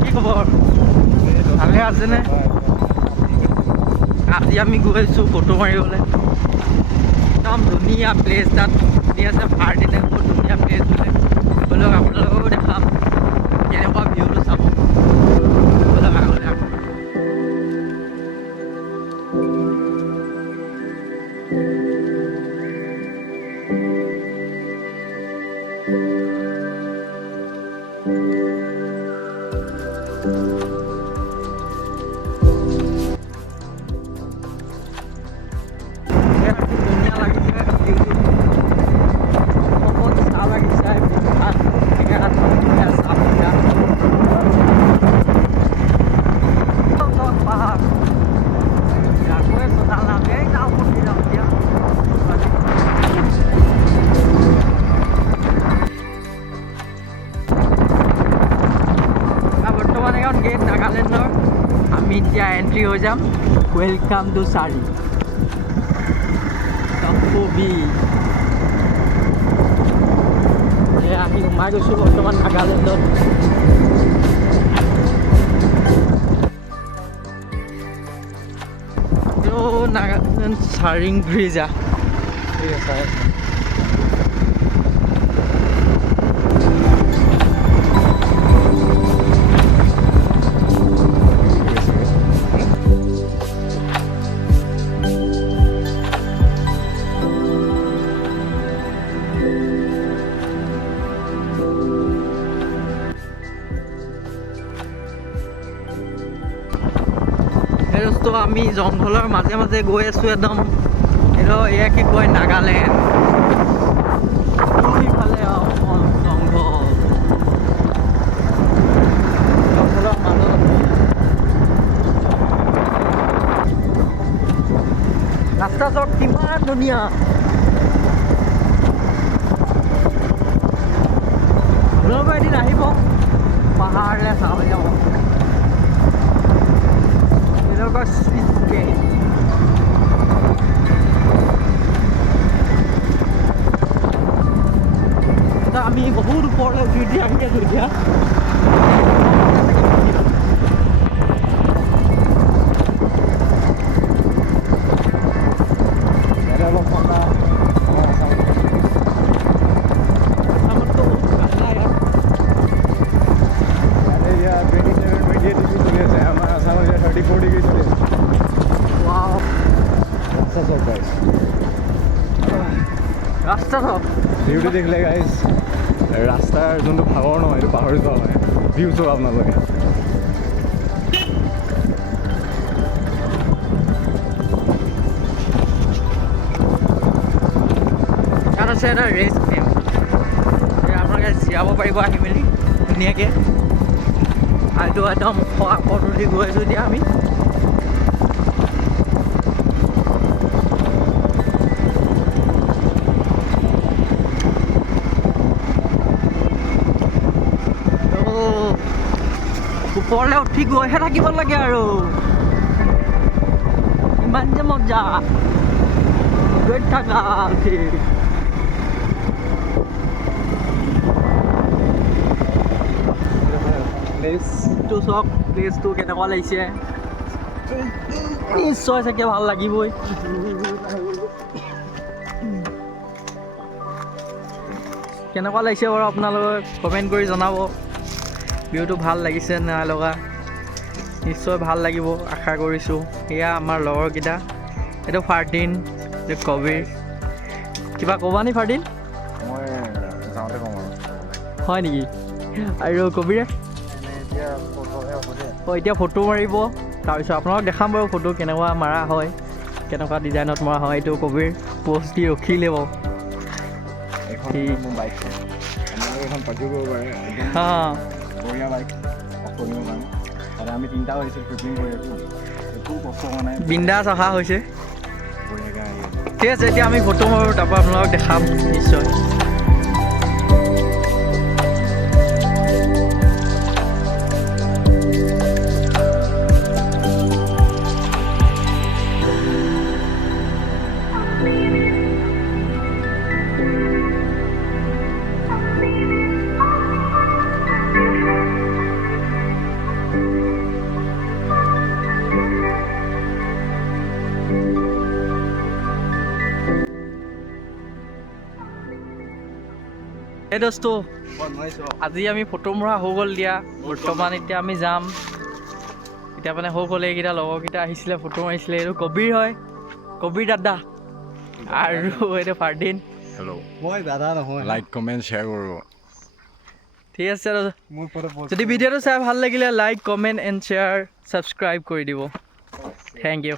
কি খবৰ? ভালে আছেনে? আজি আমি গৈ আছোঁ ফটো মাৰিবলৈ। একদম ধুনীয়া প্লেচ তাত শুনি আছে ভাৰটিনে বহুত ধুনীয়া প্লেচ বোলে। ব'লক আপোনালোকেও দেখাম কেনেকুৱা ভিউটো চাব। ব'লক আগলৈ আকৌ। गेट नागालैंडर আমি এতিয়া এন্ট্ৰি হৈ যাম। ওয়েলকাম টু সাৰি কাপবি আমি সোমাই গৈছোঁ বৰ্তমান নাগালেণ্ডত। নাগালেণ্ড সাৰিং ব্ৰিজ ঠিক আছে। তো আমি জংঘলৰ মাজে মাজে গৈ আছোঁ একদম। এইটো ইয়াকে কয় নাগালেণ্ড। ইফালে জংঘল জংঘলৰ মাজত ৰাস্তা চব কিমান ধুনীয়া। আপোনালোকে এদিন আহিব পাহাৰলৈ চাবলৈ যাব। আমি বহুত ওপৰলৈ উঠি উঠি আহি আছোঁ এতিয়া। ৰাস্তা ভিউটো দেখিলে গাইজ ৰাস্তাৰ যোনটো ভাগৰ নহয় এইটো পাহৰি যোৱা হয়। ভিউ চাওক আপোনালোকে। ইয়াত আছে এটা ৰেষ্ট কেম্প। আপোনালোকে জিৰাব পাৰিব আহি মেলি ধুনীয়াকৈ। আৰু একদম কাষত উঠি গৈ আছোঁ এতিয়া আমি। ওপৰলৈ উঠি গৈহে থাকিব লাগে আৰু ইমান যে মজা গৈ থাকা উঠি। প্লেচটো চাওক, প্লেচটো কেনেকুৱা লাগিছে। নিশ্চয় চাগে ভাল লাগিবই। কেনেকুৱা লাগিছে বাৰু আপোনালোকে কমেণ্ট কৰি জনাব। ভিউটো ভাল লাগিছে নাই লগা। নিশ্চয় ভাল লাগিব আশা কৰিছোঁ। এয়া আমাৰ লগৰকেইটা। এইটো ফাৰ্টিন, এইটো কবিৰ। কিবা ক'বা নি ফাৰ্টিন? মই যাওঁতে কম আৰু হয় নেকি? আৰু কবিৰে এতিয়া ফটো মাৰিব। তাৰপিছত আপোনালোক দেখাম বাৰু ফটো কেনেকুৱা মাৰা হয়, কেনেকুৱা ডিজাইনত মৰা হয়। এইটো কবিৰ পষ্ট দি ৰখিলে বাৰু। এখন পাতিব পাৰে বঢ়িয়া বাইক অফ কৰিবৰ কাৰণে। আৰু আমি তিনিটাও আহিছোঁ শ্বুটিং কৰি আছোঁ। একো কষ্ট হোৱা নাই, বিন্দাছ অহা হৈছে। বঢ়িয়াকৈ আহি ঠিক আছে, এতিয়া আমি ফটো মাৰোঁ, তাৰপৰা আপোনালোকক দেখাম নিশ্চয়। এই দোস্তো আজি আমি ফটো মৰা হৈ গ'ল দিয়া বৰ্তমান এতিয়া আমি যাম এতিয়া মানে হৈ গ'ল এইকেইটা লগৰকেইটা আহিছিলে ফটো মাৰিছিলে এইটো কবিৰ হয় কবিৰ দাদা আৰু এইটো ফাৰ্দিন হেল্ল' মই দাদা নহয় লাইক কমেণ্ট শ্বেয়াৰ কৰিব ঠিক আছে যদি ভিডিঅ'টো চাই ভাল লাগিলে like comment and share subscribe কৰি দিব থেংক ইউ